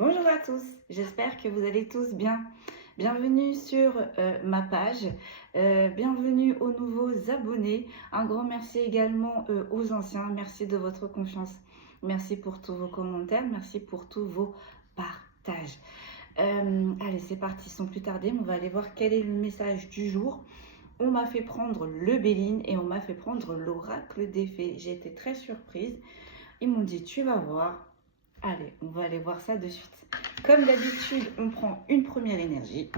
Bonjour à tous, j'espère que vous allez tous bien. Bienvenue sur ma page, bienvenue aux nouveaux abonnés. Un grand merci également aux anciens, merci de votre confiance. Merci pour tous vos commentaires, merci pour tous vos partages. Allez, c'est parti, sans plus tarder, on va aller voir quel est le message du jour. On m'a fait prendre le Béline et on m'a fait prendre l'oracle des fées. J'ai été très surprise. Ils m'ont dit, tu vas voir. Allez, on va aller voir ça de suite. Comme d'habitude, on prend une première énergie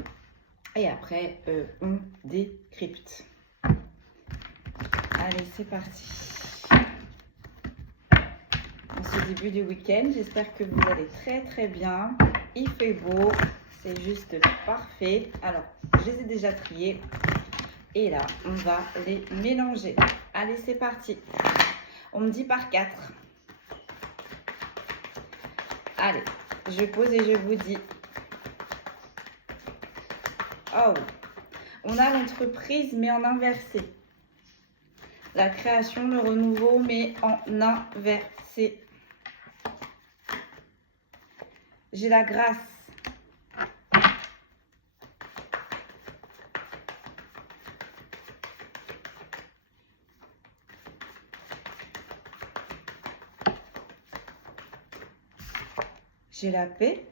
et après, on décrypte. Allez, c'est parti. En ce début du week-end, j'espère que vous allez très bien. Il fait beau, c'est juste parfait. Alors, je les ai déjà triés. Et là, on va les mélanger. Allez, c'est parti. On me dit par 4. Allez, je pose et je vous dis. Oh, on a l'entreprise mais en inversé. La création, le renouveau mais en inversé. J'ai la grâce. J'ai la paix.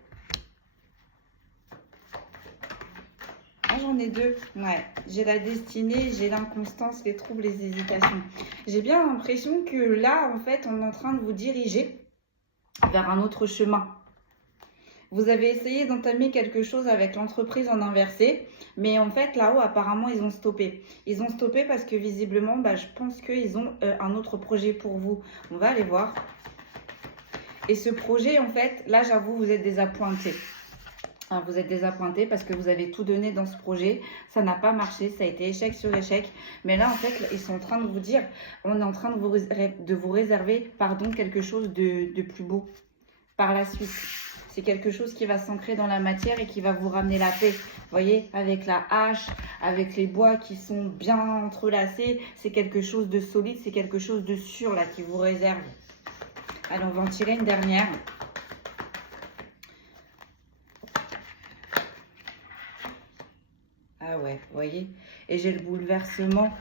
Ah, j'en ai deux. Ouais. J'ai la destinée, j'ai l'inconstance, les troubles, les hésitations. J'ai bien l'impression que là, en fait, on est en train de vous diriger vers un autre chemin. Vous avez essayé d'entamer quelque chose avec l'entreprise en inversé, mais en fait, là-haut, apparemment, ils ont stoppé. Ils ont stoppé parce que visiblement, je pense qu'ils ont un autre projet pour vous. On va aller voir. Et ce projet, en fait, là, j'avoue, vous êtes désappointés. Vous êtes désappointés parce que vous avez tout donné dans ce projet. Ça n'a pas marché, ça a été échec sur échec. Mais là, en fait, ils sont en train de vous dire, on est en train de vous réserver, quelque chose de plus beau par la suite. C'est quelque chose qui va s'ancrer dans la matière et qui va vous ramener la paix. Vous voyez, avec la hache, avec les bois qui sont bien entrelacés, c'est quelque chose de solide, c'est quelque chose de sûr là qui vous réserve. Allez, on va en tirer une dernière. Ah ouais, vous voyez. Et j'ai le bouleversement,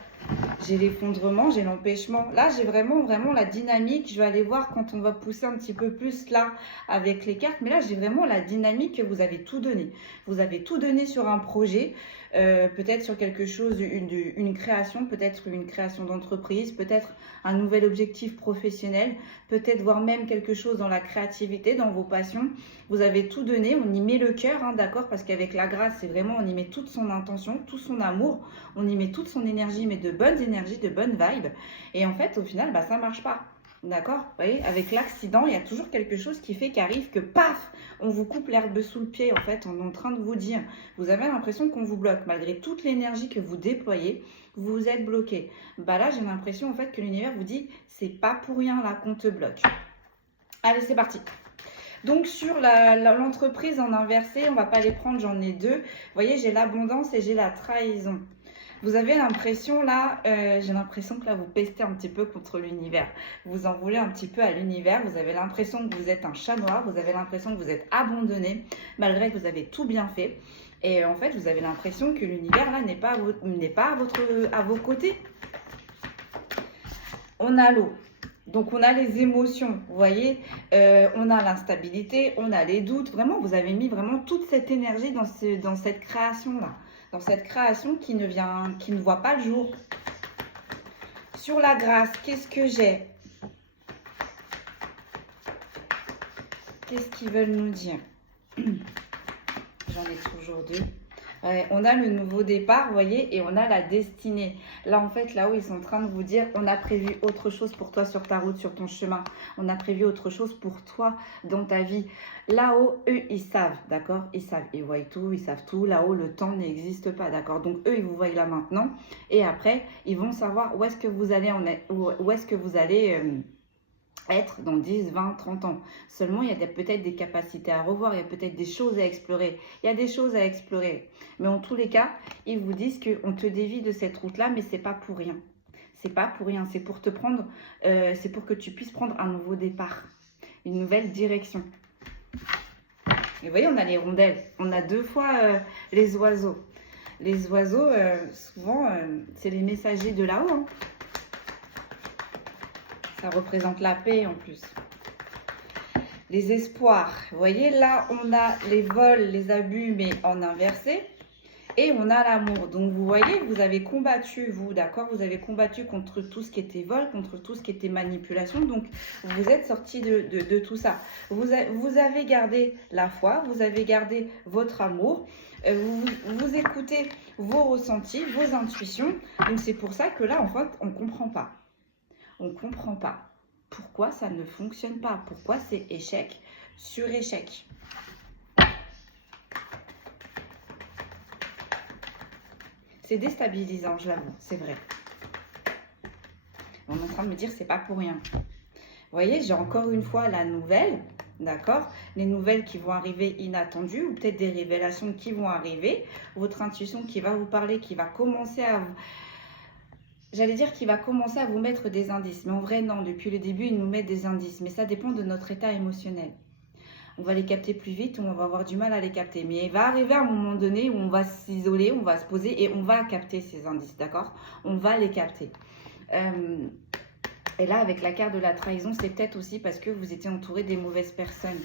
j'ai l'effondrement, j'ai l'empêchement. Là, j'ai vraiment la dynamique. Je vais aller voir quand on va pousser un petit peu plus là avec les cartes. Mais là, j'ai vraiment la dynamique que vous avez tout donné. Vous avez tout donné sur un projet, peut-être sur quelque chose, une création, peut-être une création d'entreprise, peut-être un nouvel objectif professionnel, peut-être voire même quelque chose dans la créativité, dans vos passions. Vous avez tout donné, on y met le cœur, d'accord, parce qu'avec la grâce, c'est vraiment, on y met toute son intention, tout son amour, on y met toute son énergie, mais de bonnes énergies, de bonnes vibes. Et en fait, au final, ça ne marche pas. D'accord? Vous voyez, avec l'accident, il y a toujours quelque chose qui fait qu'arrive que paf, on vous coupe l'herbe sous le pied. En fait, on est en train de vous dire, vous avez l'impression qu'on vous bloque. Malgré toute l'énergie que vous déployez, vous êtes bloqué. Là, j'ai l'impression en fait que l'univers vous dit, c'est pas pour rien là qu'on te bloque. Allez, c'est parti. Donc, sur l'entreprise en inversé, on ne va pas les prendre, j'en ai deux. Vous voyez, j'ai l'abondance et j'ai la trahison. Vous avez l'impression là, j'ai l'impression que là, vous pestez un petit peu contre l'univers. Vous en voulez un petit peu à l'univers. Vous avez l'impression que vous êtes un chat noir. Vous avez l'impression que vous êtes abandonné, malgré que vous avez tout bien fait. Et en fait, vous avez l'impression que l'univers là n'est pas à vos côtés. On a l'eau. Donc, on a les émotions, vous voyez, on a l'instabilité, on a les doutes. Vraiment, vous avez mis vraiment toute cette énergie dans cette création-là. Dans cette création qui ne voit pas le jour. Sur la grâce, qu'est-ce que j'ai? Qu'est-ce qu'ils veulent nous dire? J'en ai toujours deux. Ouais, on a le nouveau départ, vous voyez, et on a la destinée. Là, en fait, là-haut, ils sont en train de vous dire, on a prévu autre chose pour toi sur ta route, sur ton chemin. On a prévu autre chose pour toi dans ta vie. Là-haut, eux, ils savent, d'accord? Ils savent, ils voient tout, ils savent tout. Là-haut, le temps n'existe pas, d'accord? Donc, eux, ils vous voient là maintenant. Et après, ils vont savoir où est-ce que vous allez être dans 10, 20, 30 ans. Seulement, il y a peut-être des capacités à revoir, il y a peut-être des choses à explorer. Il y a des choses à explorer. Mais en tous les cas, ils vous disent qu'on te dévie de cette route-là, mais c'est pas pour rien. C'est pas pour rien, c'est pour te prendre, c'est pour que tu puisses prendre un nouveau départ, une nouvelle direction. Et vous voyez, on a les rondelles. On a 2 fois les oiseaux. Les oiseaux, souvent, c'est les messagers de là-haut. Hein. Ça représente la paix en plus. Les espoirs. Vous voyez, là, on a les vols, les abus, mais en inversé. Et on a l'amour. Donc, vous voyez, vous avez combattu, vous, d'accord? Vous avez combattu contre tout ce qui était vol, contre tout ce qui était manipulation. Donc, vous êtes sorti de tout ça. Vous avez gardé la foi, vous avez gardé votre amour. Vous écoutez vos ressentis, vos intuitions. Donc, c'est pour ça que là, en fait, on ne comprend pas. On ne comprend pas pourquoi ça ne fonctionne pas. Pourquoi c'est échec sur échec. C'est déstabilisant, je l'avoue, c'est vrai. On est en train de me dire c'est pas pour rien. Vous voyez, j'ai encore une fois la nouvelle, d'accord? Les nouvelles qui vont arriver inattendues ou peut-être des révélations qui vont arriver. Votre intuition qui va vous parler, qui va commencer à vous... J'allais dire qu'il va commencer à vous mettre des indices. Mais en vrai, non, depuis le début, il nous met des indices. Mais ça dépend de notre état émotionnel. On va les capter plus vite ou on va avoir du mal à les capter. Mais il va arriver un moment donné où on va s'isoler, on va se poser et on va capter ces indices, d'accord? On va les capter. Et là, avec la carte de la trahison, c'est peut-être aussi parce que vous étiez entouré des mauvaises personnes.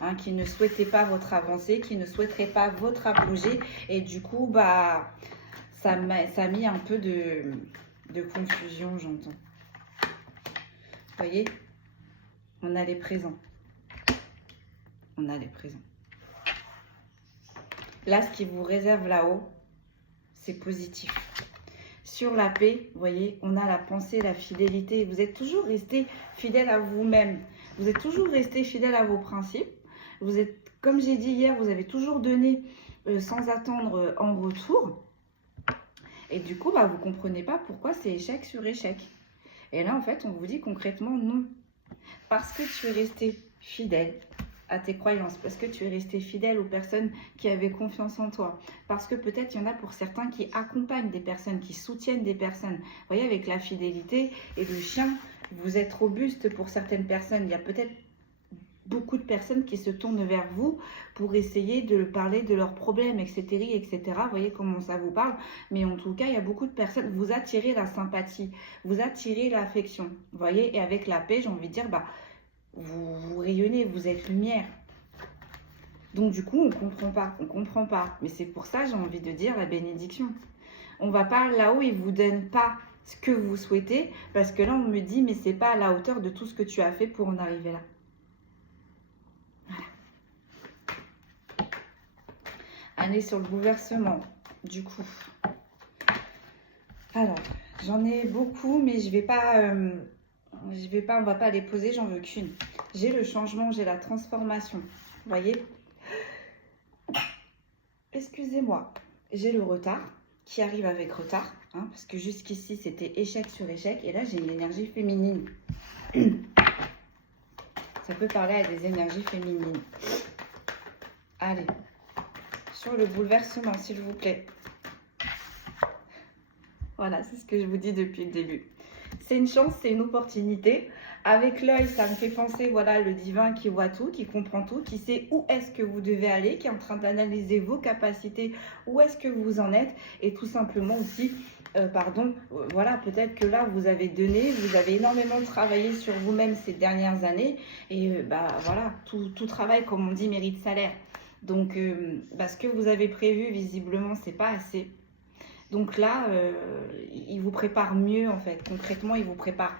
Hein, qui ne souhaitaient pas votre avancée, qui ne souhaiteraient pas votre apogée. Et du coup, bah, ça a mis un peu de confusion, j'entends. Vous voyez? On a les présents. On a les présents. Là, ce qui vous réserve là-haut, c'est positif. Sur la paix, vous voyez, on a la pensée, la fidélité. Vous êtes toujours resté fidèle à vous-même. Vous êtes toujours resté fidèle à vos principes. Vous êtes, comme j'ai dit hier, vous avez toujours donné sans attendre en retour. Et du coup, bah, vous ne comprenez pas pourquoi c'est échec sur échec. Et là, en fait, on vous dit concrètement non. Parce que tu es resté fidèle à tes croyances, parce que tu es resté fidèle aux personnes qui avaient confiance en toi, parce que peut-être il y en a pour certains qui accompagnent des personnes, qui soutiennent des personnes. Vous voyez, avec la fidélité et le chien, vous êtes robuste pour certaines personnes. Il y a peut-être beaucoup de personnes qui se tournent vers vous pour essayer de parler de leurs problèmes, etc., etc. Vous voyez comment ça vous parle. Mais en tout cas, il y a beaucoup de personnes, vous attirez la sympathie, vous attirez l'affection. Vous voyez, et avec la paix, j'ai envie de dire, bah, vous rayonnez, vous êtes lumière. Donc du coup, on ne comprend pas. Mais c'est pour ça, j'ai envie de dire la bénédiction. On va pas là-haut, il ne vous donne pas ce que vous souhaitez, parce que là, on me dit, mais c'est pas à la hauteur de tout ce que tu as fait pour en arriver là. Voilà. Allez sur le bouleversement, du coup. Alors, j'en ai beaucoup, mais je vais pas... on va pas les poser, j'en veux qu'une. J'ai le changement, j'ai la transformation. Vous voyez? Excusez-moi. J'ai le retard qui arrive avec retard. Hein, parce que jusqu'ici, c'était échec sur échec. Et là, j'ai une énergie féminine. Ça peut parler à des énergies féminines. Allez. Sur le bouleversement, s'il vous plaît. Voilà, c'est ce que je vous dis depuis le début. C'est une chance, c'est une opportunité. Avec l'œil, ça me fait penser, voilà, le divin qui voit tout, qui comprend tout, qui sait où est-ce que vous devez aller, qui est en train d'analyser vos capacités, où est-ce que vous en êtes, et tout simplement aussi, voilà, peut-être que là, vous avez donné, vous avez énormément travaillé sur vous-même ces dernières années, et voilà, tout travail, comme on dit, mérite salaire. Donc, ce que vous avez prévu, visiblement, c'est pas assez. Donc là, il vous prépare mieux en fait. Concrètement, il vous prépare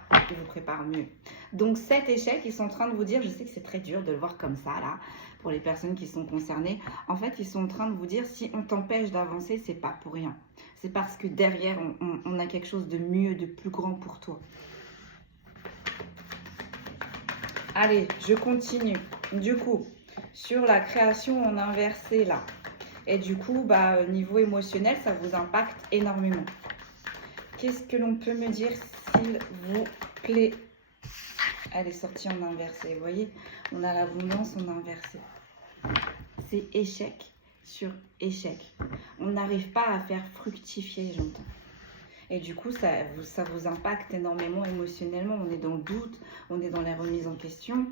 mieux. Donc cet échec, ils sont en train de vous dire, je sais que c'est très dur de le voir comme ça là, pour les personnes qui sont concernées. En fait, ils sont en train de vous dire, si on t'empêche d'avancer, c'est pas pour rien. C'est parce que derrière, on a quelque chose de mieux, de plus grand pour toi. Allez, je continue. Du coup, sur la création en inversé là. Et du coup, niveau émotionnel, ça vous impacte énormément. Qu'est-ce que l'on peut me dire, s'il vous plaît? Elle est sortie en inversé. Vous voyez, on a l'abondance en inversé. C'est échec sur échec. On n'arrive pas à faire fructifier, j'entends. Et du coup, ça vous impacte énormément émotionnellement. On est dans le doute, on est dans la remise en question.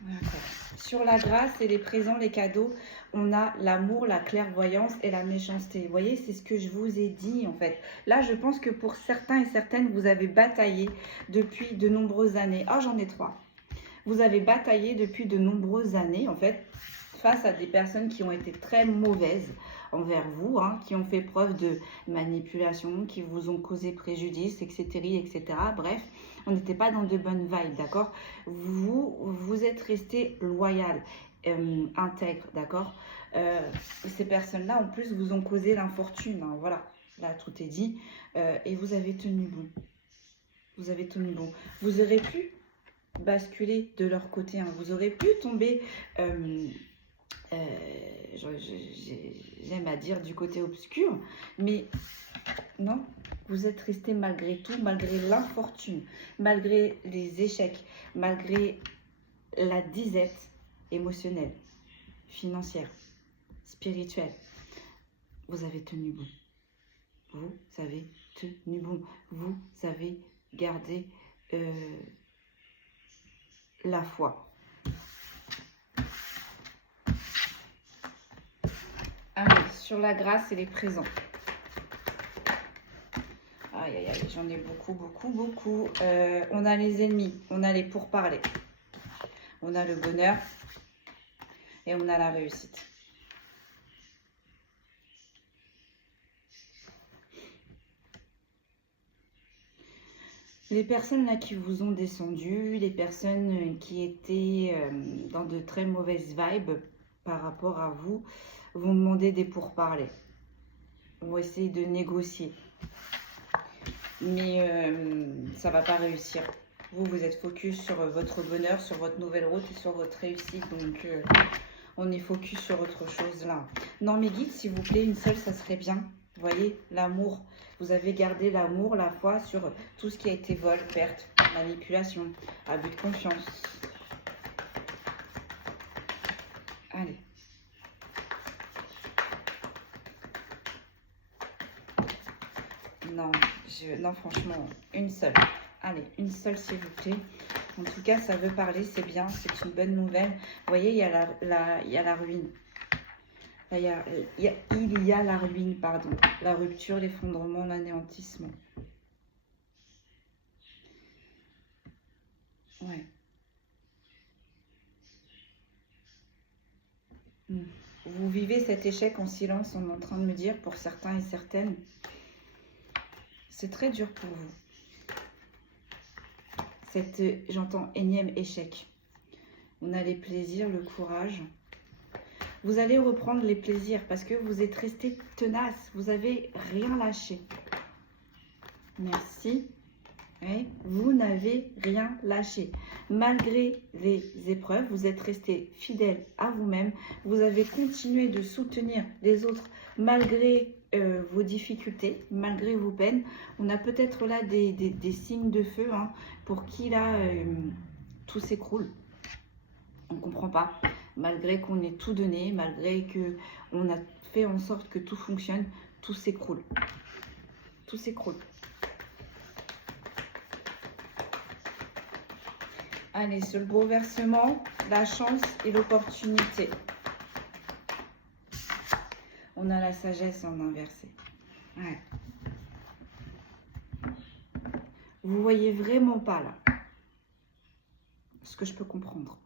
D'accord. Sur la grâce et les présents, les cadeaux, on a l'amour, la clairvoyance et la méchanceté. Vous voyez, c'est ce que je vous ai dit en fait. Là, je pense que pour certains et certaines, vous avez bataillé depuis de nombreuses années. Ah, j'en ai 3. Vous avez bataillé depuis de nombreuses années en fait face à des personnes qui ont été très mauvaises envers vous, hein, qui ont fait preuve de manipulation, qui vous ont causé préjudice, etc., etc. Bref, on n'était pas dans de bonnes vibes, d'accord? Vous êtes resté loyal, intègre, d'accord? Ces personnes-là, en plus, vous ont causé l'infortune, hein, voilà. Là, tout est dit. Et vous avez tenu bon. Vous avez tenu bon. Vous aurez pu basculer de leur côté, hein. Vous aurez pu tomber... j'aime à dire du côté obscur, mais non, vous êtes resté malgré tout, malgré l'infortune, malgré les échecs, malgré la disette émotionnelle, financière, spirituelle. Vous avez tenu bon. Vous avez tenu bon. Vous avez gardé la foi. Allez, sur la grâce et les présents. Aïe, aïe, aïe, j'en ai beaucoup, beaucoup, beaucoup. On a les ennemis, on a les pourparlers. On a le bonheur et on a la réussite. Les personnes là qui vous ont descendu, les personnes qui étaient dans de très mauvaises vibes par rapport à vous, vont demander des pourparlers. Vont essayer de négocier. Mais ça ne va pas réussir. Vous êtes focus sur votre bonheur, sur votre nouvelle route et sur votre réussite. Donc, on est focus sur autre chose là. Non, mes guides, s'il vous plaît, une seule, ça serait bien. Vous voyez, l'amour. Vous avez gardé l'amour, la foi sur tout ce qui a été vol, perte, manipulation, abus de confiance. Allez. Non, non, franchement, une seule. Allez, une seule, s'il vous plaît. En tout cas, ça veut parler, c'est bien, c'est une bonne nouvelle. Vous voyez, il y a la ruine. Là, il y a la ruine, pardon. La rupture, l'effondrement, l'anéantissement. Ouais. Vous vivez cet échec en silence, on est en train de me dire, pour certains et certaines. C'est très dur pour vous. J'entends énième échec. On a les plaisirs, le courage. Vous allez reprendre les plaisirs parce que vous êtes resté tenace. Vous n'avez rien lâché. Merci. Oui, vous n'avez rien lâché. Malgré les épreuves, vous êtes resté fidèle à vous-même. Vous avez continué de soutenir les autres malgré vos difficultés, malgré vos peines. On a peut-être là des signes de feu, hein, pour qui là tout s'écroule. On ne comprend pas. Malgré qu'on ait tout donné, malgré qu'on a fait en sorte que tout fonctionne, tout s'écroule. Tout s'écroule. Allez, sur le bouleversement, la chance et l'opportunité. On a la sagesse en inversé. Ouais. Vous voyez vraiment pas là ce que je peux comprendre.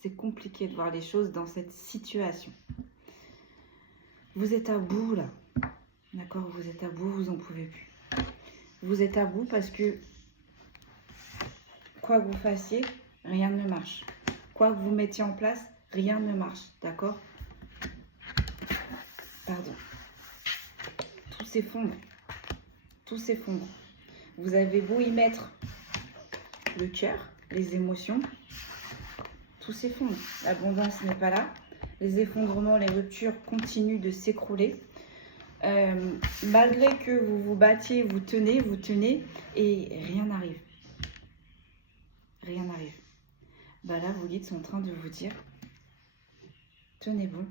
C'est compliqué de voir les choses dans cette situation. Vous êtes à bout là. D'accord, vous êtes à bout, vous n'en pouvez plus. Vous êtes à bout parce que quoi que vous fassiez, rien ne marche. Quoi que vous mettiez en place, rien ne marche. D'accord? Pardon. Tout s'effondre. Tout s'effondre. Vous avez beau y mettre le cœur, les émotions, tout s'effondre. L'abondance n'est pas là. Les effondrements, les ruptures continuent de s'écrouler. Malgré que vous vous battiez, vous tenez et rien n'arrive. Rien n'arrive. Bah là, vos guides sont en train de vous dire, tenez bon.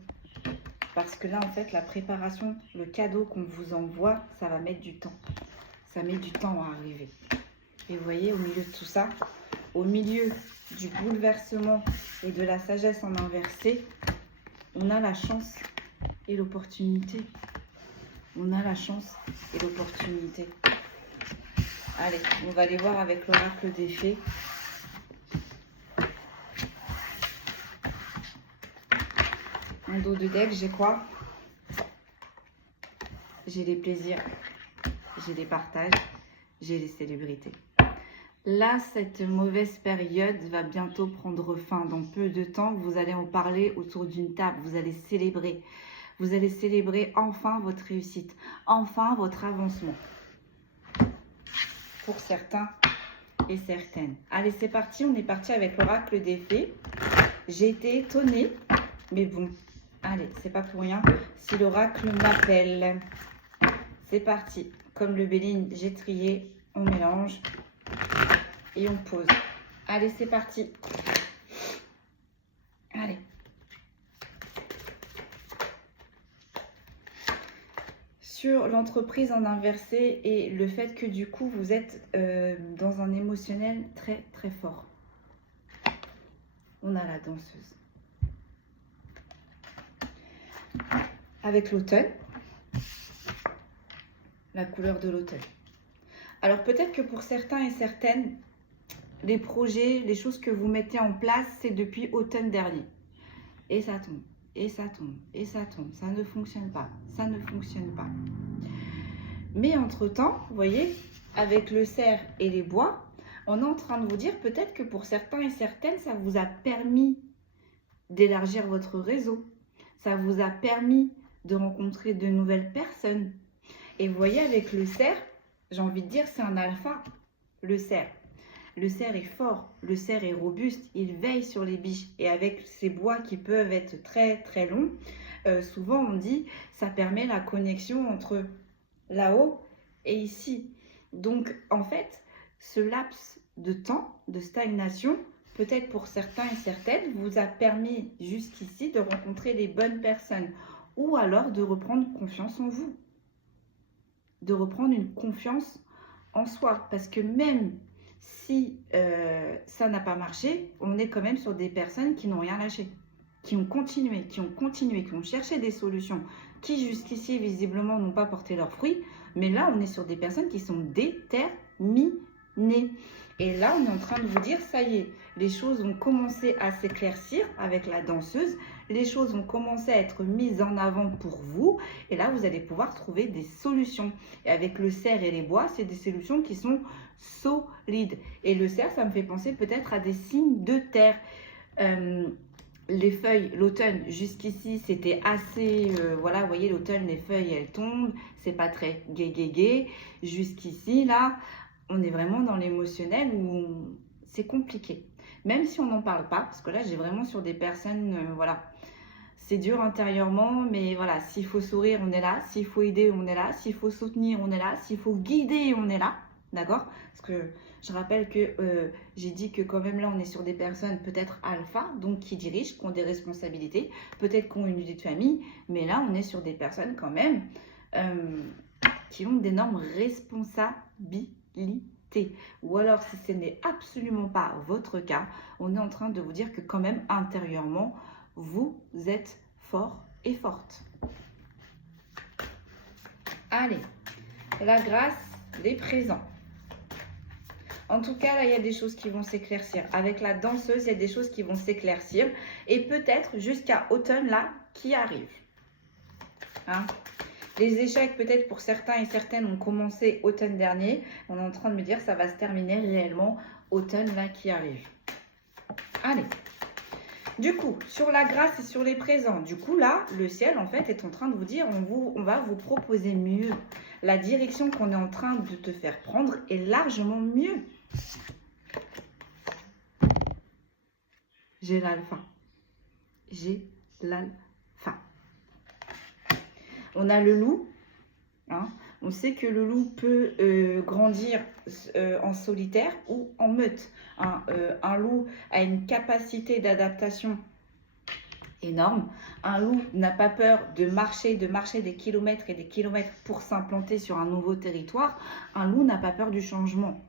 Parce que là, en fait, la préparation, le cadeau qu'on vous envoie, ça va mettre du temps. Ça met du temps à arriver. Et vous voyez, au milieu de tout ça, au milieu du bouleversement et de la sagesse en inversé, on a la chance et l'opportunité. On a la chance et l'opportunité. Allez, on va aller voir avec l'oracle des fées. Un dos de deck, j'ai quoi? J'ai les plaisirs, j'ai les partages, j'ai les célébrités. Là, cette mauvaise période va bientôt prendre fin. Dans peu de temps, vous allez en parler autour d'une table. Vous allez célébrer. Vous allez célébrer enfin votre réussite, enfin votre avancement. Pour certains et certaines. Allez, c'est parti. On est parti avec l'oracle des fées. J'ai été étonnée, mais bon. Allez, c'est pas pour rien. Si l'oracle m'appelle, c'est parti. Comme le Béline, j'ai trié. On mélange. Et on pose. Allez, c'est parti. Allez. Sur l'entreprise en inversé et le fait que du coup, vous êtes dans un émotionnel très, très fort. On a la danseuse. Avec l'automne. La couleur de l'automne. Alors, peut-être que pour certains et certaines, les projets, les choses que vous mettez en place, c'est depuis automne dernier. Et ça tombe, et ça tombe, et ça tombe. Ça ne fonctionne pas, ça ne fonctionne pas. Mais entre-temps, vous voyez, avec le cerf et les bois, on est en train de vous dire peut-être que pour certains et certaines, ça vous a permis d'élargir votre réseau. Ça vous a permis de rencontrer de nouvelles personnes. Et vous voyez, avec le cerf, j'ai envie de dire, c'est un alpha, le cerf. Le cerf est fort, le cerf est robuste, il veille sur les biches. Et avec ces bois qui peuvent être très très longs, souvent on dit ça permet la connexion entre là-haut et ici. Donc en fait, ce laps de temps, de stagnation, peut-être pour certains et certaines, vous a permis jusqu'ici de rencontrer les bonnes personnes ou alors de reprendre confiance en vous, de reprendre une confiance en soi. Parce que même si ça n'a pas marché, on est quand même sur des personnes qui n'ont rien lâché, qui ont continué, qui ont cherché des solutions, qui jusqu'ici visiblement n'ont pas porté leurs fruits. Mais là, on est sur des personnes qui sont déterminées. Et là, on est en train de vous dire, ça y est, les choses ont commencé à s'éclaircir avec la danseuse. Les choses ont commencé à être mises en avant pour vous. Et là, vous allez pouvoir trouver des solutions. Et avec le cerf et les bois, c'est des solutions qui sont solides. Et le cerf, ça me fait penser peut-être à des signes de terre. Les feuilles, l'automne, jusqu'ici, c'était assez... voilà, vous voyez, l'automne, les feuilles, elles tombent. C'est pas très gai. Jusqu'ici, là, on est vraiment dans l'émotionnel où c'est compliqué. Même si on n'en parle pas, parce que là, j'ai vraiment sur des personnes, voilà, c'est dur intérieurement, mais voilà, s'il faut sourire, on est là. S'il faut aider, on est là. S'il faut soutenir, on est là. S'il faut guider, on est là. D'accord? Parce que je rappelle que j'ai dit que quand même là, on est sur des personnes peut-être alpha, donc qui dirigent, qui ont des responsabilités, peut-être qui ont une unité de famille, mais là, on est sur des personnes quand même qui ont d'énormes responsabilités. Ou alors, si ce n'est absolument pas votre cas, on est en train de vous dire que quand même, intérieurement, vous êtes fort et forte. Allez, la grâce des présents. En tout cas, là, il y a des choses qui vont s'éclaircir. Avec la danseuse, il y a des choses qui vont s'éclaircir. Et peut-être jusqu'à automne, là, qui arrive. Hein? Les échecs, peut-être pour certains et certaines, ont commencé automne dernier. On est en train de me dire ça va se terminer réellement automne, là, qui arrive. Allez. Du coup, sur la grâce et sur les présents, du coup, là, le ciel, en fait, est en train de vous dire, on va vous proposer mieux. La direction qu'on est en train de te faire prendre est largement mieux. J'ai l'alpha. J'ai l'alpha. On a le loup. Hein. On sait que le loup peut grandir en solitaire ou en meute. Hein. Un loup a une capacité d'adaptation énorme. Un loup n'a pas peur de marcher des kilomètres et des kilomètres pour s'implanter sur un nouveau territoire. Un loup n'a pas peur du changement.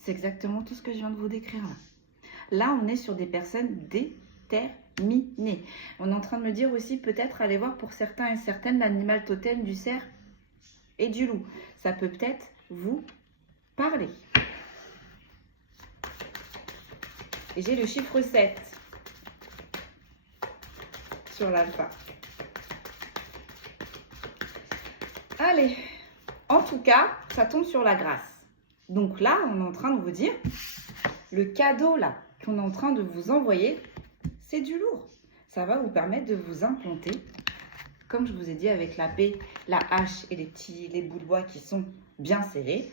C'est exactement tout ce que je viens de vous décrire là. Là, on est sur des personnes déterminées. On est en train de me dire aussi peut-être aller voir pour certains et certaines l'animal totem du cerf et du loup. Ça peut peut-être vous parler. Et j'ai le chiffre 7 sur l'alpha. Allez, en tout cas, ça tombe sur la grâce. Donc là, on est en train de vous dire, le cadeau là qu'on est en train de vous envoyer, c'est du lourd. Ça va vous permettre de vous implanter, comme je vous ai dit, avec la paix, la hache et les bouts de bois qui sont bien serrés.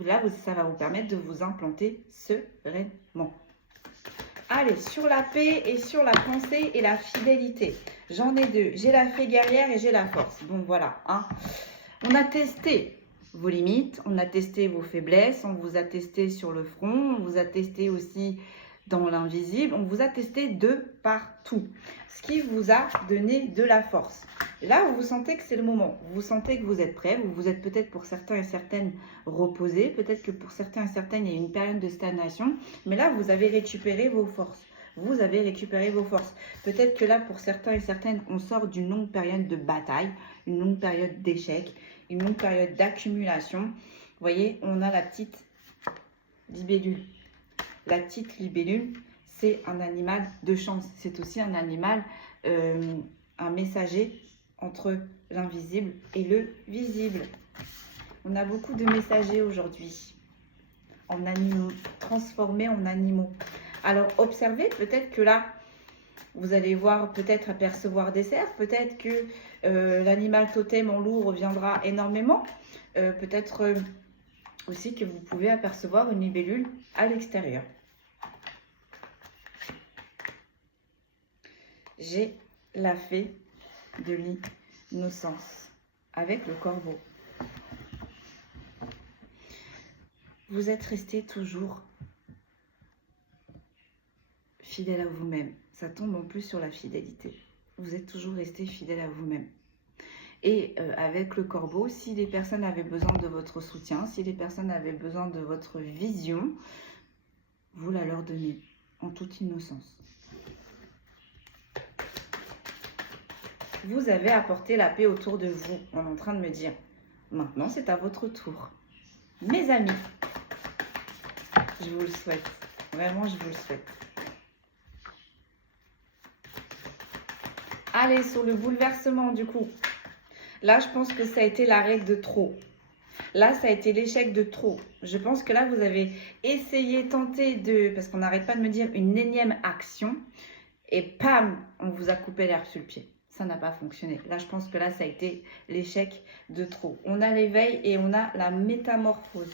Là, ça va vous permettre de vous implanter sereinement. Allez, sur la paix et sur la pensée et la fidélité. J'en ai deux. J'ai la fée guerrière et j'ai la force. Donc voilà. Hein. On a testé vos limites, on a testé vos faiblesses, on vous a testé sur le front, on vous a testé aussi dans l'invisible, on vous a testé de partout. Ce qui vous a donné de la force. Là, vous sentez que c'est le moment. Vous sentez que vous êtes prêts. Vous êtes peut-être pour certains et certaines reposés. Peut-être que pour certains et certaines, il y a une période de stagnation. Mais là, vous avez récupéré vos forces. Vous avez récupéré vos forces. Peut-être que là, pour certains et certaines, on sort d'une longue période de bataille, une longue période d'échec, une longue période d'accumulation. Vous voyez, on a la petite libellule. La petite libellule, c'est un animal de chance. C'est aussi un animal, un messager entre l'invisible et le visible. On a beaucoup de messagers aujourd'hui, en animaux, transformés en animaux. Alors, observez, peut-être que là, vous allez voir, peut-être apercevoir des cerfs, peut-être que l'animal totem en loup reviendra énormément. Peut-être aussi que vous pouvez apercevoir une libellule à l'extérieur. J'ai la fée de l'innocence avec le corbeau. Vous êtes resté toujours fidèle à vous-même. Ça tombe en plus sur la fidélité. Vous êtes toujours resté fidèle à vous-même. Et avec le corbeau, si les personnes avaient besoin de votre soutien, si les personnes avaient besoin de votre vision, vous la leur donnez en toute innocence. Vous avez apporté la paix autour de vous. On est en train de me dire, maintenant c'est à votre tour. Mes amis, je vous le souhaite. Vraiment, je vous le souhaite. Allez, sur le bouleversement du coup. Là, je pense que ça a été l'arrêt de trop. Là, ça a été l'échec de trop. Je pense que là, vous avez essayé, tenté de... Parce qu'on n'arrête pas de me dire une énième action. Et pam, on vous a coupé l'herbe sur le pied. Ça n'a pas fonctionné. Là, je pense que là, ça a été l'échec de trop. On a l'éveil et on a la métamorphose.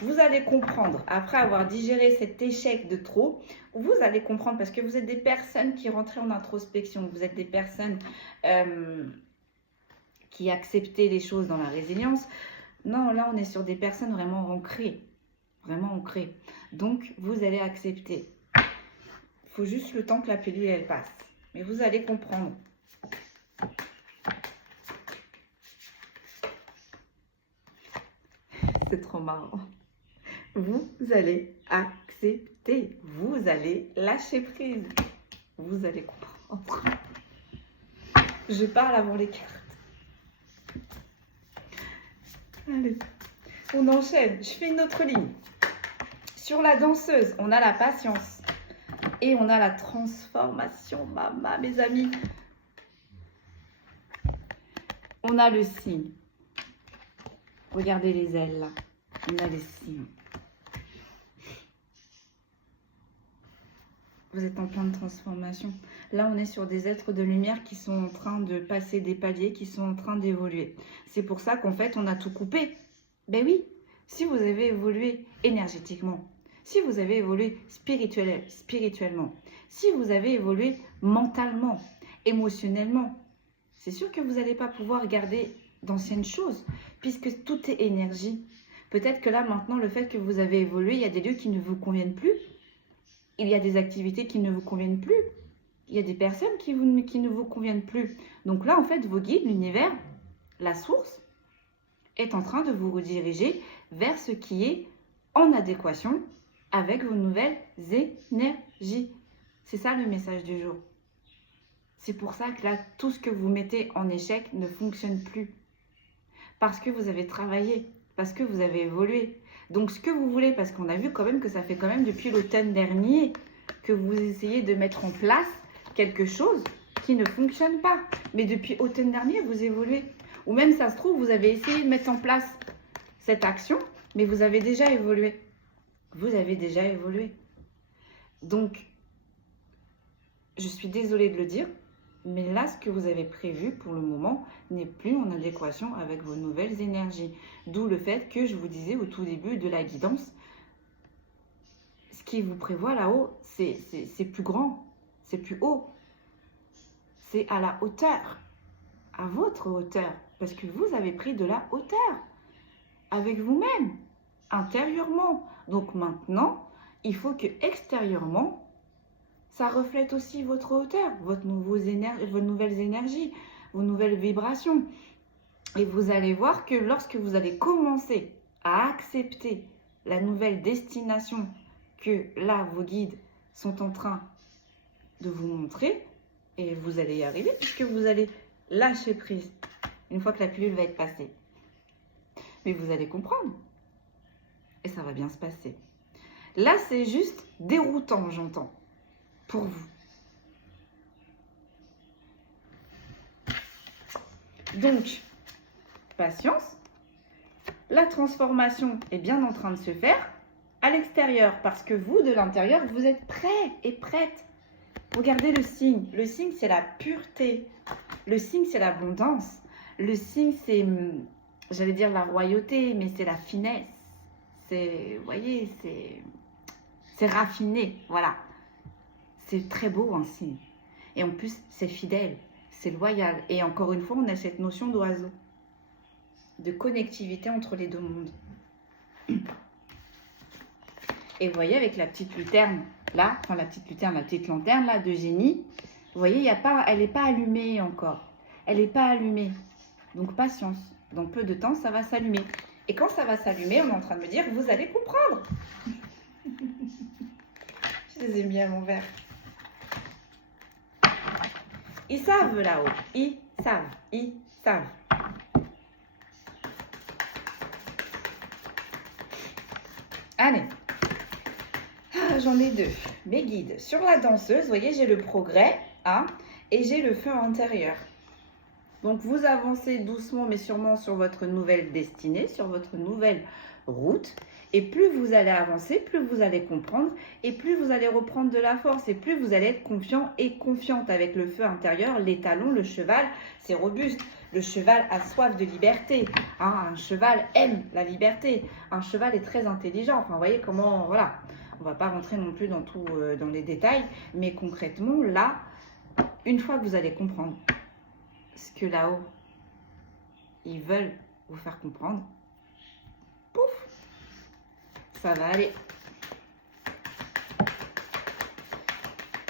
Vous allez comprendre, après avoir digéré cet échec de trop, vous allez comprendre parce que vous êtes des personnes qui rentrent en introspection. Vous êtes des personnes qui acceptaient les choses dans la résilience. Non, là, on est sur des personnes vraiment ancrées. Vraiment ancrées. Donc, vous allez accepter. Il faut juste le temps que la pilule, elle passe. Mais vous allez comprendre. C'est trop marrant. Vous allez accepter. Vous allez lâcher prise. Vous allez comprendre. Je parle avant les cartes. Allez, on enchaîne. Je fais une autre ligne. Sur la danseuse, on a la patience. Et on a la transformation, mes amis. On a le signe. Regardez les ailes là. On a les signes. Vous êtes en plein de transformation. Là, on est sur des êtres de lumière qui sont en train de passer des paliers, qui sont en train d'évoluer. C'est pour ça qu'en fait, on a tout coupé. Ben oui, si vous avez évolué énergétiquement, si vous avez évolué spirituellement, si vous avez évolué mentalement, émotionnellement, c'est sûr que vous n'allez pas pouvoir garder d'anciennes choses, puisque tout est énergie. Peut-être que là, maintenant, le fait que vous avez évolué, il y a des lieux qui ne vous conviennent plus. Il y a des activités qui ne vous conviennent plus. Il y a des personnes qui ne vous conviennent plus. Donc là, en fait, vos guides, l'univers, la source, est en train de vous rediriger vers ce qui est en adéquation avec vos nouvelles énergies. C'est ça le message du jour. C'est pour ça que là, tout ce que vous mettez en échec ne fonctionne plus. Parce que vous avez travaillé, parce que vous avez évolué. Donc ce que vous voulez, parce qu'on a vu quand même que ça fait quand même depuis l'automne dernier que vous essayez de mettre en place quelque chose qui ne fonctionne pas. Mais depuis automne dernier, vous évoluez. Ou même ça se trouve, vous avez essayé de mettre en place cette action, mais vous avez déjà évolué. Vous avez déjà évolué. Donc, je suis désolée de le dire, mais là, ce que vous avez prévu pour le moment n'est plus en adéquation avec vos nouvelles énergies. D'où le fait que je vous disais au tout début de la guidance, ce qui vous prévoit là-haut, c'est plus grand, c'est plus haut. C'est à la hauteur, à votre hauteur, parce que vous avez pris de la hauteur avec vous-même, intérieurement. Donc maintenant, il faut que extérieurement, ça reflète aussi votre hauteur, vos nouvelles énergies, vos nouvelles vibrations. Et vous allez voir que lorsque vous allez commencer à accepter la nouvelle destination que là, vos guides sont en train de vous montrer, et vous allez y arriver puisque vous allez lâcher prise une fois que la pilule va être passée. Mais vous allez comprendre et ça va bien se passer. Là, c'est juste déroutant, j'entends, pour vous. Donc, patience. La transformation est bien en train de se faire à l'extérieur parce que vous, de l'intérieur, vous êtes prêts et prêtes. Regardez le signe. Le signe, c'est la pureté. Le signe, c'est l'abondance. Le signe, c'est, j'allais dire la royauté, mais c'est la finesse. C'est, vous voyez, c'est raffiné. Voilà. C'est très beau un signe. Et en plus, c'est fidèle, c'est loyal. Et encore une fois, on a cette notion d'oiseau, de connectivité entre les deux mondes. Et vous voyez, avec la petite luterne, là, enfin la petite lanterne là de génie, vous voyez, elle n'est pas allumée encore. Elle n'est pas allumée. Donc patience. Dans peu de temps, ça va s'allumer. Et quand ça va s'allumer, on est en train de me dire, vous allez comprendre. Je les ai mis à l'envers. Ils savent là-haut. Ils savent. Ils savent. Allez. J'en ai deux. Mes guides. Sur la danseuse, vous voyez, j'ai le progrès, hein, et j'ai le feu intérieur. Donc, vous avancez doucement, mais sûrement sur votre nouvelle destinée, sur votre nouvelle route. Et plus vous allez avancer, plus vous allez comprendre, et plus vous allez reprendre de la force, et plus vous allez être confiant et confiante avec le feu intérieur, les talons, le cheval, c'est robuste. Le cheval a soif de liberté. Hein, un cheval aime la liberté. Un cheval est très intelligent. Enfin, vous voyez comment, voilà. On ne va pas rentrer non plus dans tout, dans les détails, mais concrètement, là, une fois que vous allez comprendre ce que là-haut, ils veulent vous faire comprendre, pouf, ça va aller.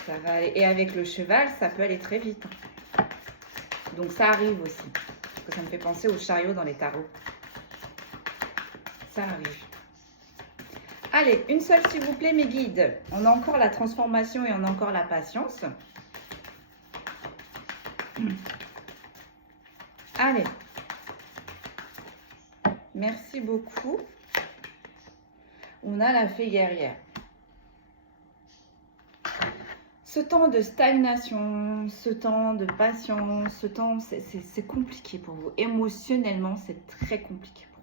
Ça va aller. Et avec le cheval, ça peut aller très vite. Donc ça arrive aussi. Parce que ça me fait penser au chariot dans les tarots. Ça arrive. Allez, une seule s'il vous plaît, mes guides. On a encore la transformation et on a encore la patience. Allez. Merci beaucoup. On a la fée guerrière. Ce temps de stagnation, ce temps de patience, ce temps, c'est compliqué pour vous. Émotionnellement, c'est très compliqué pour vous.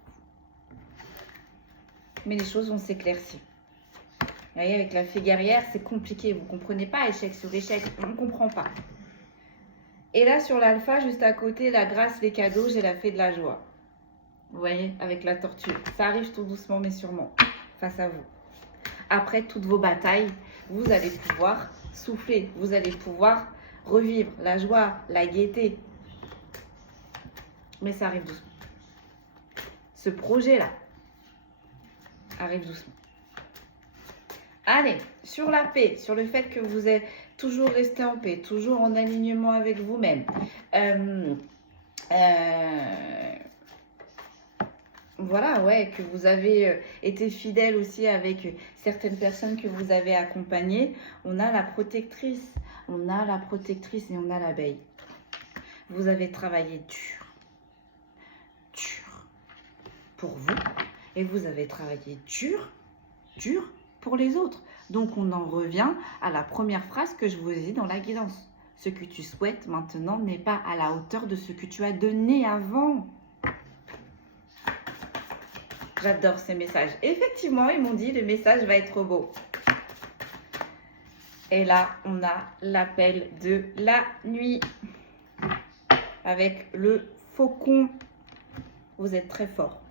Mais les choses vont s'éclaircir. Vous voyez, avec la fée guerrière, c'est compliqué. Vous ne comprenez pas échec sur échec. On ne comprend pas. Et là, sur l'alpha, juste à côté, la grâce, les cadeaux, j'ai la fée de la joie. Vous voyez, avec la tortue. Ça arrive tout doucement, mais sûrement, face à vous. Après toutes vos batailles, vous allez pouvoir souffler. Vous allez pouvoir revivre la joie, la gaieté. Mais ça arrive doucement. Ce projet-là arrive doucement. Allez, sur la paix, sur le fait que vous êtes toujours resté en paix, toujours en alignement avec vous-même. Voilà, ouais, que vous avez été fidèle aussi avec certaines personnes que vous avez accompagnées. On a la protectrice, on a la protectrice et on a l'abeille. Vous avez travaillé dur pour vous et vous avez travaillé dur pour les autres. Donc on en revient à la première phrase que je vous ai dit dans la guidance. Ce que tu souhaites maintenant n'est pas à la hauteur de ce que tu as donné avant. J'adore ces messages. Effectivement, ils m'ont dit le message va être beau. Et là, on a l'appel de la nuit. Avec le faucon. Vous êtes très fort.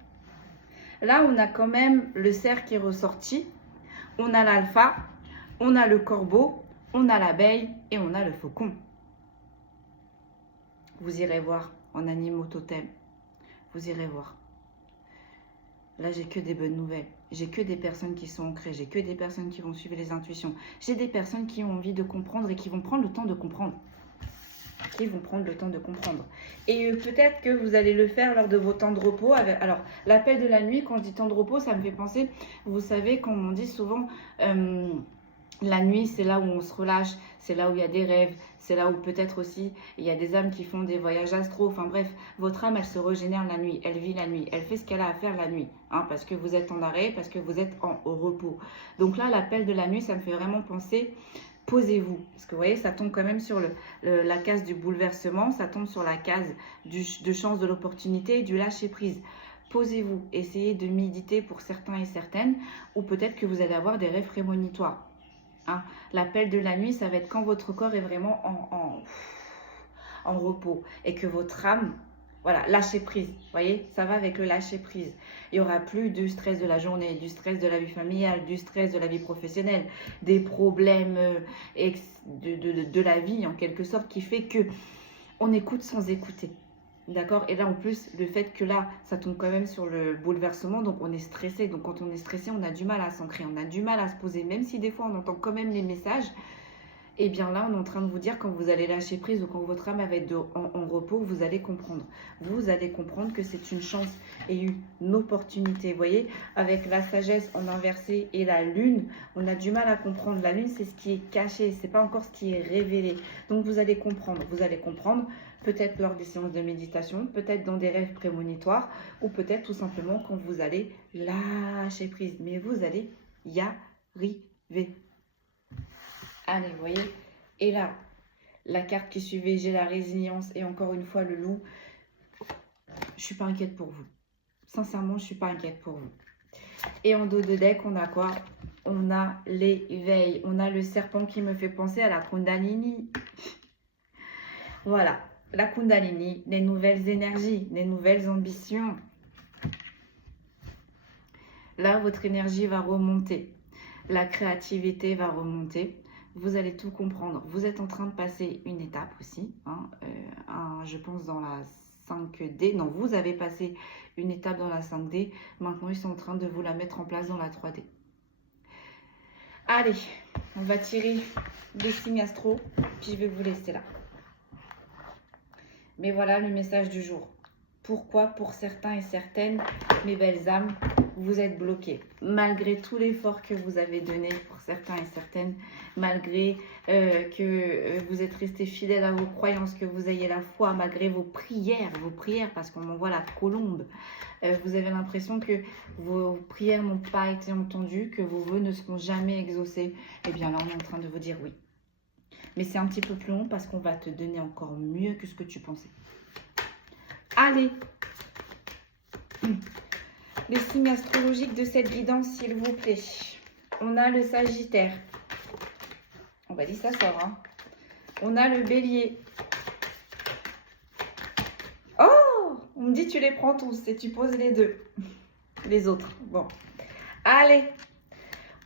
Là, on a quand même le cerf qui est ressorti. On a l'alpha, on a le corbeau, on a l'abeille et on a le faucon. Vous irez voir en animaux totem. Vous irez voir. Là, j'ai que des bonnes nouvelles. J'ai que des personnes qui sont ancrées. J'ai que des personnes qui vont suivre les intuitions. J'ai des personnes qui ont envie de comprendre et qui vont prendre le temps de comprendre. Et peut-être que vous allez le faire lors de vos temps de repos. Alors, l'appel de la nuit, quand je dis temps de repos, ça me fait penser, vous savez, comme on dit souvent, la nuit, c'est là où on se relâche, c'est là où il y a des rêves, c'est là où peut-être aussi il y a des âmes qui font des voyages astro. Enfin bref, votre âme, elle se régénère la nuit, elle vit la nuit, elle fait ce qu'elle a à faire la nuit, hein, parce que vous êtes en arrêt, parce que vous êtes au repos. Donc là, l'appel de la nuit, ça me fait vraiment penser, posez-vous. Parce que vous voyez, ça tombe quand même sur la case du bouleversement, ça tombe sur la case de chance de l'opportunité et du lâcher-prise. Posez-vous, essayez de méditer pour certains et certaines, ou peut-être que vous allez avoir des rêves prémonitoires. Hein. L'appel de la nuit, ça va être quand votre corps est vraiment en repos et que votre âme, voilà, lâcher prise. Vous voyez, ça va avec le lâcher prise. Il n'y aura plus du stress de la journée, du stress de la vie familiale, du stress de la vie professionnelle, des problèmes de la vie en quelque sorte qui fait que on écoute sans écouter. D'accord? Et là, en plus, le fait que là, ça tombe quand même sur le bouleversement, donc on est stressé. Donc quand on est stressé, on a du mal à s'ancrer, on a du mal à se poser. Même si des fois, on entend quand même les messages, et bien là, on est en train de vous dire, quand vous allez lâcher prise ou quand votre âme va être en repos, vous allez comprendre. Vous allez comprendre que c'est une chance et une opportunité. Vous voyez, avec la sagesse en inversé et la lune, on a du mal à comprendre. La lune, c'est ce qui est caché, c'est pas encore ce qui est révélé. Donc vous allez comprendre. Vous allez comprendre. Peut-être lors des séances de méditation, peut-être dans des rêves prémonitoires, ou peut-être tout simplement quand vous allez lâcher prise. Mais vous allez y arriver. Allez, vous voyez. Et là, la carte qui suivait, j'ai la résilience et encore une fois le loup. Je suis pas inquiète pour vous. Sincèrement, je suis pas inquiète pour vous. Et en dos de deck, on a quoi? On a l'éveil. On a le serpent qui me fait penser à la Kundalini. Voilà. La Kundalini, les nouvelles énergies, les nouvelles ambitions. Là, votre énergie va remonter. La créativité va remonter. Vous allez tout comprendre. Vous êtes en train de passer une étape aussi. Hein, je pense dans la 5D. Non, vous avez passé une étape dans la 5D. Maintenant, ils sont en train de vous la mettre en place dans la 3D. Allez, on va tirer des signes astro. Puis je vais vous laisser là. Mais voilà le message du jour. Pourquoi pour certains et certaines, mes belles âmes, vous êtes bloqués? Malgré tout l'effort que vous avez donné pour certains et certaines, malgré que vous êtes restés fidèles à vos croyances, que vous ayez la foi, malgré vos prières, parce qu'on envoie la colombe, vous avez l'impression que vos prières n'ont pas été entendues, que vos vœux ne seront jamais exaucés. Eh bien là, on est en train de vous dire oui. Mais c'est un petit peu plus long parce qu'on va te donner encore mieux que ce que tu pensais. Allez! Les signes astrologiques de cette guidance, s'il vous plaît. On a le Sagittaire. On va dire ça sort, hein. On a le Bélier. Oh! On me dit tu les prends tous et tu poses les deux. Les autres. Bon. Allez!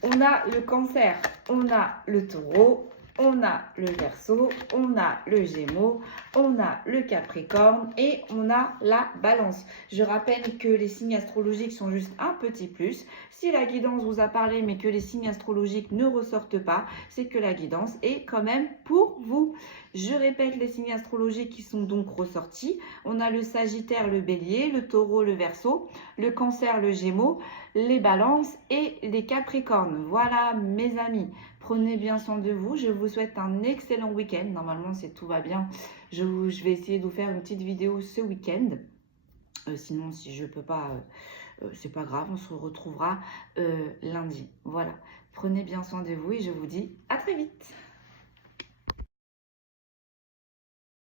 On a le Cancer. On a le Taureau. on a le Verseau, on a le Gémeaux, on a le Capricorne et on a la Balance. Je rappelle que les signes astrologiques sont juste un petit plus. Si la guidance vous a parlé mais que les signes astrologiques ne ressortent pas, c'est que la guidance est quand même pour vous. Je répète les signes astrologiques qui sont donc ressortis. On a le Sagittaire, le Bélier, le Taureau, le Verseau, le Cancer, le Gémeaux, les Balances et les Capricornes. Voilà mes amis. Prenez bien soin de vous. Je vous souhaite un excellent week-end. Normalement, si tout va bien, je vais essayer de vous faire une petite vidéo ce week-end. Sinon, si je ne peux pas, c'est pas grave. On se retrouvera lundi. Voilà. Prenez bien soin de vous et je vous dis à très vite.